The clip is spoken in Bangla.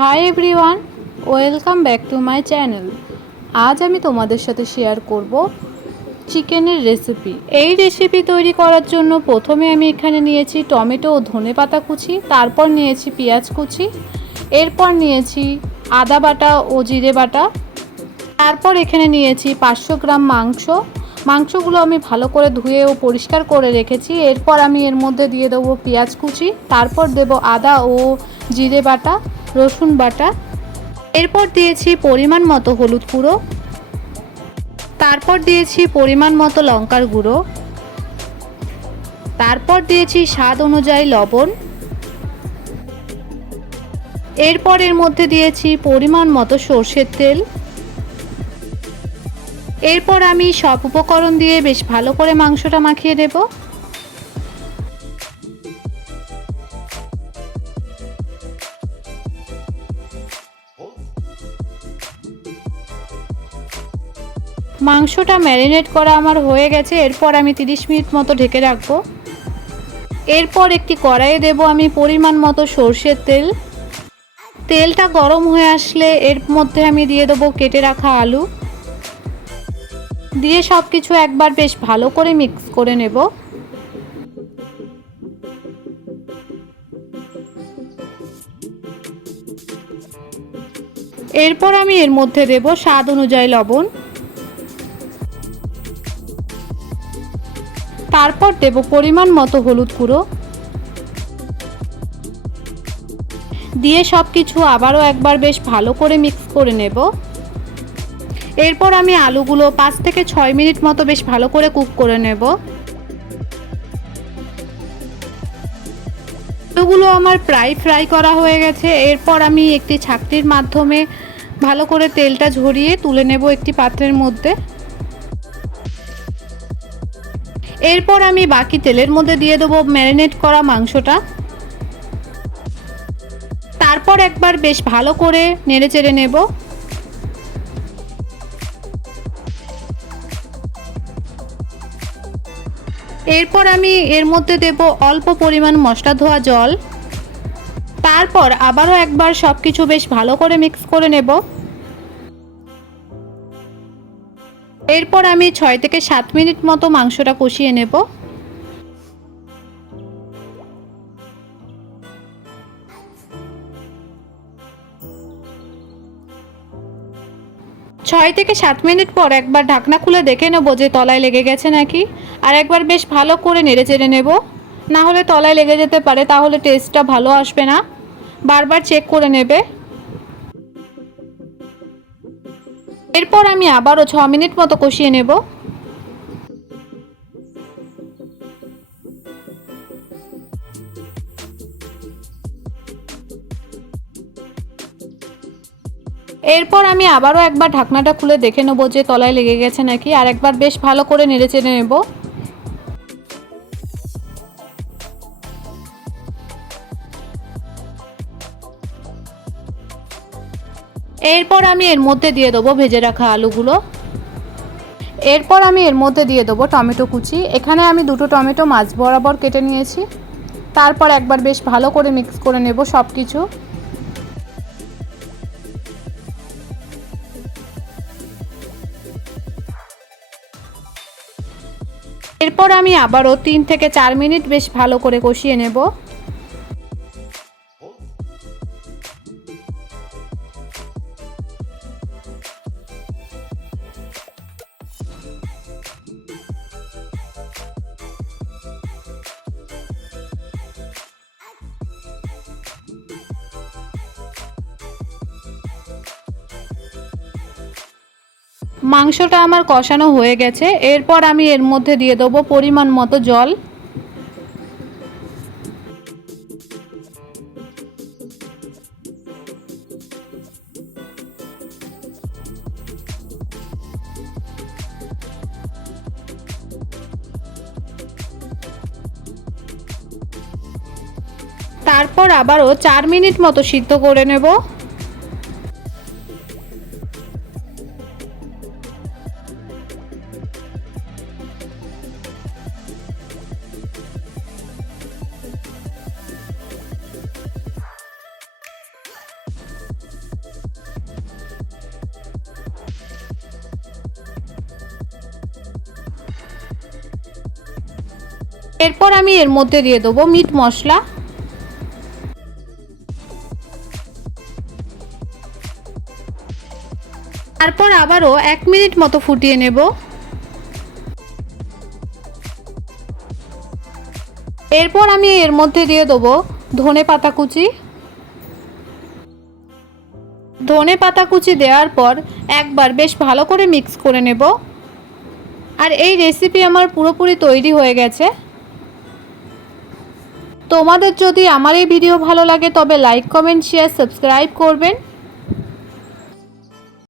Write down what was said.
Hi everyone, welcome back to my channel. আজ আমি তোমাদের সাথে শেয়ার করব চিকেনের রেসিপি। এই রেসিপি তৈরি করার জন্য প্রথমে আমি এখানে নিয়েছি টমেটো ও ধনেপাতা কুচি, তারপর নিয়েছি পেঁয়াজ কুচি, এরপর নিয়েছি আদা বাটা ও জিরে বাটা, তারপর এখানে নিয়েছি 500 গ্রাম মাংসগুলো আমি ভালো করে ধুয়ে ও পরিষ্কার করে রেখেছি। এরপর আমি এর মধ্যে দিয়ে দেবো পেঁয়াজ কুচি, তারপর দেব আদা ও জিরে বাটা, রসুন বাটা, এরপর দিয়েছি পরিমাণ মতো হলুদ গুঁড়ো, তারপর দিয়েছি পরিমাণ মতো লঙ্কার গুঁড়ো, তারপর দিয়েছি স্বাদ অনুযায়ী লবণ, এরপর এর মধ্যে দিয়েছি পরিমাণ মতো সরষের তেল। এরপর আমি সব উপকরণ দিয়ে বেশ ভালো করে মাংসটা মাখিয়ে দেব। মাংসটা ম্যারিনেট করা আমার হয়ে গেছে। এরপর আমি 30 মিনিট মতো ঢেকে রাখবো। এরপর একটি কড়াইয়ে দেব আমি পরিমাণ মতো সরষের তেল। তেলটা গরম হয়ে আসলে এর মধ্যে আমি দিয়ে দেবো কেটে রাখা আলু, দিয়ে সব কিছু একবার বেশ ভালো করে মিক্স করে নেব। এরপর আমি এর মধ্যে দেব স্বাদ অনুযায়ী লবণ, তারপর দেব পরিমাণ মতো হলুদ গুঁড়ো, দিয়ে সব কিছু আবারও একবার বেশ ভালো করে মিক্স করে নেব। এরপর আমি আলুগুলো 5 থেকে 6 মিনিট মতো বেশ ভালো করে কুক করে নেব। আলুগুলো আমার প্রায় ফ্রাই করা হয়ে গেছে। এরপর আমি একটি ছাঁকনির মাধ্যমে ভালো করে তেলটা ঝরিয়ে তুলে নেব একটি পাত্রের মধ্যে। এরপর আমি বাকি তেলের মধ্যে দিয়ে দেবো ম্যারিনেট করা মাংসটা, তারপর একবার বেশ ভালো করে নেড়ে চেড়ে নেব। এরপর আমি এর মধ্যে দেব অল্প পরিমাণ মশলা ধোয়া জল, তারপর আবারও একবার সব কিছু বেশ ভালো করে মিক্স করে নেব। এরপর আমি 6 থেকে 7 মিনিট মতো মাংসটা কষিয়ে নেব। 6 থেকে 7 মিনিট পর একবার ঢাকনা খুলে দেখে নেব যে তলায় লেগে গেছে নাকি, আর একবার বেশ ভালো করে নেড়ে চেড়ে নেব। না হলে তলায় লেগে যেতে পারে, তাহলে টেস্টটা ভালো আসবে না। বারবার চেক করে নেবে। এরপর আমি আবারও 6 মিনিট মতো কষিয়ে নেব। এরপর আমি আবারও একবার ঢাকনাটা খুলে দেখে নেব যে তলায় লেগে গেছে নাকি, আর একবার বেশ ভালো করে নেড়ে চেড়ে নেব। এরপর আমি এর মধ্যে দিয়ে দেবো ভেজে রাখা আলুগুলো। এরপর আমি এর মধ্যে দিয়ে দেবো টমেটো কুচি। এখানে আমি 2টো টমেটো মাঝ বরাবর কেটে নিয়েছি। তারপর একবার বেশ ভালো করে মিক্স করে নেব সব কিছু। এরপর আমি আবারও 3 থেকে 4 মিনিট বেশ ভালো করে কষিয়ে নেব। মাংসটা আমার কষানো হয়ে গেছে। এরপর আমি এর মধ্যে দিয়ে দেবো পরিমাণ মতো জল। তারপর আবারও 4 মিনিট মতো সিদ্ধ করে নেব। এরপর আমি এর মধ্যে দিয়ে দেবো মিট মশলা। তারপর আবারও 1 মিনিট মতো ফুটিয়ে নেব। এরপর আমি এর মধ্যে দিয়ে দেবো ধনেপাতা কুচি। ধনেপাতা কুচি দেওয়ার পর একবার বেশ ভালো করে মিক্স করে নেব। আর এই রেসিপি আমার পুরোপুরি তৈরি হয়ে গেছে। তোমাদের যদি আমার এই ভিডিও ভালো লাগে তবে লাইক, কমেন্ট, শেয়ার, সাবস্ক্রাইব করবেন।